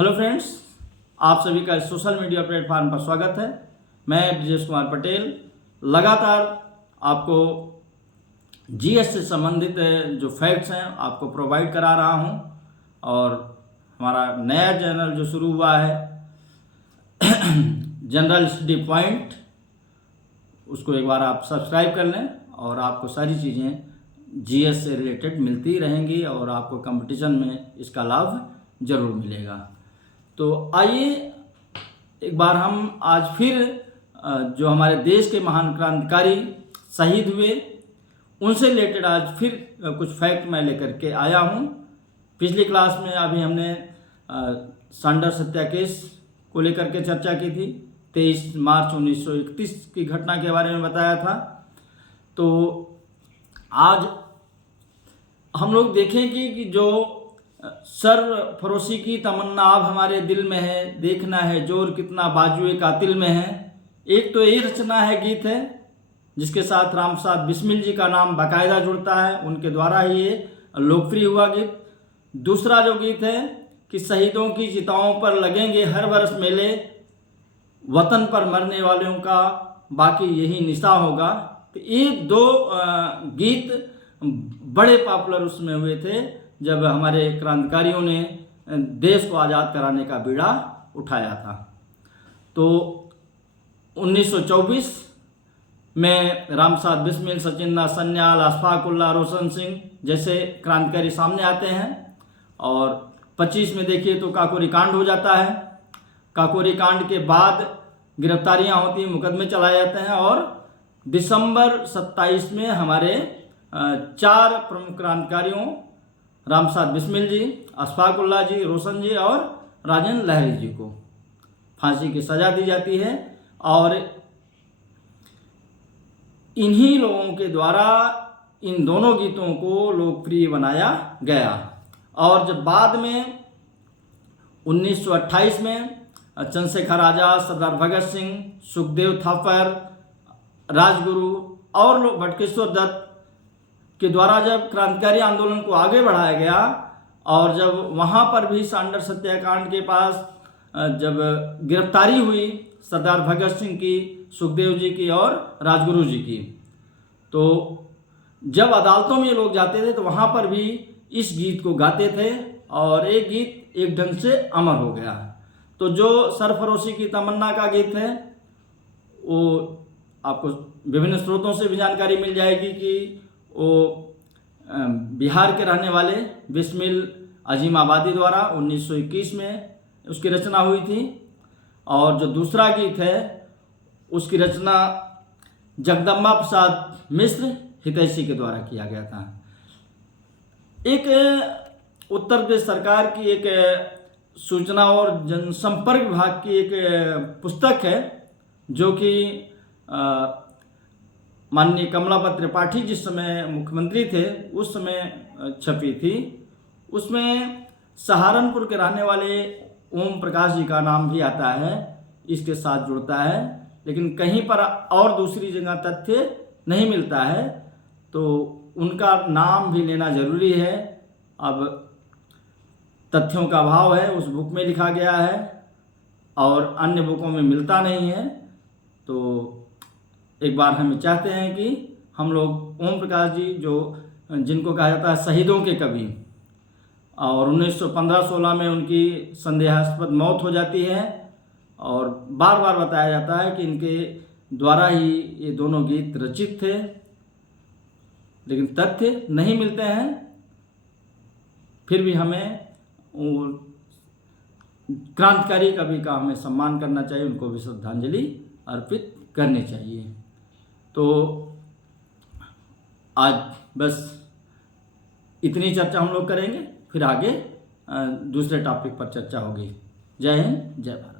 Hello friends, आप सभी का सोशल मीडिया प्लेटफॉर्म पर स्वागत है। मैं ब्रजेश कुमार पटेल लगातार आपको जीएस से संबंधित जो फैक्ट्स हैं आपको प्रोवाइड करा रहा हूं। और हमारा नया चैनल जो शुरू हुआ है जनरल स्टडी पॉइंट, उसको एक बार आप सब्सक्राइब कर लें और आपको सारी चीज़ें जीएस से रिलेटेड मिलती रहेंगी और आपको कंपटीशन में इसका लाभ ज़रूर मिलेगा। तो आइए एक बार हम आज फिर जो हमारे देश के महान क्रांतिकारी शहीद हुए उनसे रिलेटेड आज फिर कुछ फैक्ट मैं लेकर के आया हूँ। पिछली क्लास में अभी हमने सांडर सत्याग्रह को लेकर के चर्चा की थी। 23 मार्च 1931 की घटना के बारे में बताया था। तो आज हम लोग देखेंगे कि जो सरफरोशी की तमन्ना अब हमारे दिल में है, देखना है जोर कितना बाजुए कातिल में है। एक तो ये रचना है, गीत है जिसके साथ रामप्रसाद बिस्मिल जी का नाम बाकायदा जुड़ता है, उनके द्वारा ही ये लोकप्रिय हुआ गीत। दूसरा जो गीत है कि शहीदों की चिताओं पर लगेंगे हर बरस मेले, वतन पर मरने वालों का बाकी यही निशा होगा। तो ये दो गीत बड़े पॉपुलर उसमें हुए थे जब हमारे क्रांतिकारियों ने देश को आज़ाद कराने का बीड़ा उठाया था। तो 1924 में रामप्रसाद बिस्मिल, सचिंदा सन्याल, अशफाक उल्लाह, रोशन सिंह जैसे क्रांतिकारी सामने आते हैं। और 25 में देखिए तो काकोरी कांड हो जाता है। काकोरी कांड के बाद गिरफ्तारियां होती, मुकदमे चलाए जाते हैं। और दिसंबर 27 में हमारे 4 प्रमुख क्रांतिकारियों रामप्रसाद बिस्मिल जी, अशफाक उल्लाह जी, रोशन जी और राजेंद्र लहरी जी को फांसी की सजा दी जाती है। और इन्हीं लोगों के द्वारा इन दोनों गीतों को लोकप्रिय बनाया गया। और जब बाद में 1928 में चंद्रशेखर आजाद, सरदार भगत सिंह, सुखदेव थापर, राजगुरु और लोग बटुकेश्वर दत्त के द्वारा जब क्रांतिकारी आंदोलन को आगे बढ़ाया गया और जब वहाँ पर भी सांडर सत्याकांड के पास जब गिरफ्तारी हुई सरदार भगत सिंह की, सुखदेव जी की और राजगुरु जी की, तो जब अदालतों में लोग जाते थे तो वहाँ पर भी इस गीत को गाते थे और एक गीत एक ढंग से अमर हो गया। तो जो सरफरोशी की तमन्ना का गीत है वो आपको विभिन्न स्रोतों से भी जानकारी मिल जाएगी कि वो बिहार के रहने वाले बिस्मिल अजीमाबादी द्वारा 1921 में उसकी रचना हुई थी। और जो दूसरा गीत है उसकी रचना जगदम्बा प्रसाद मिश्र हितैषी के द्वारा किया गया था। एक उत्तर प्रदेश सरकार की एक सूचना और जनसंपर्क विभाग की एक पुस्तक है जो कि माननीय कमलापत त्रिपाठी जिस समय मुख्यमंत्री थे उस समय छपी थी। उसमें सहारनपुर के रहने वाले ओम प्रकाश जी का नाम भी आता है, इसके साथ जुड़ता है, लेकिन कहीं पर और दूसरी जगह तथ्य नहीं मिलता है, तो उनका नाम भी लेना जरूरी है। अब तथ्यों का अभाव है, उस बुक में लिखा गया है और अन्य बुकों में मिलता नहीं है। तो एक बार हम चाहते हैं कि हम लोग ओम प्रकाश जी जो जिनको कहा जाता है शहीदों के कवि, और 1915-16 में उनकी संदेहास्पद मौत हो जाती है और बार बार बताया जाता है कि इनके द्वारा ही ये दोनों गीत रचित थे, लेकिन तथ्य नहीं मिलते हैं। फिर भी हमें क्रांतिकारी कवि का हमें सम्मान करना चाहिए, उनको भी श्रद्धांजलि अर्पित करनी चाहिए। तो आज बस इतनी चर्चा हम लोग करेंगे, फिर आगे दूसरे टॉपिक पर चर्चा होगी। जय हिंद, जय भारत।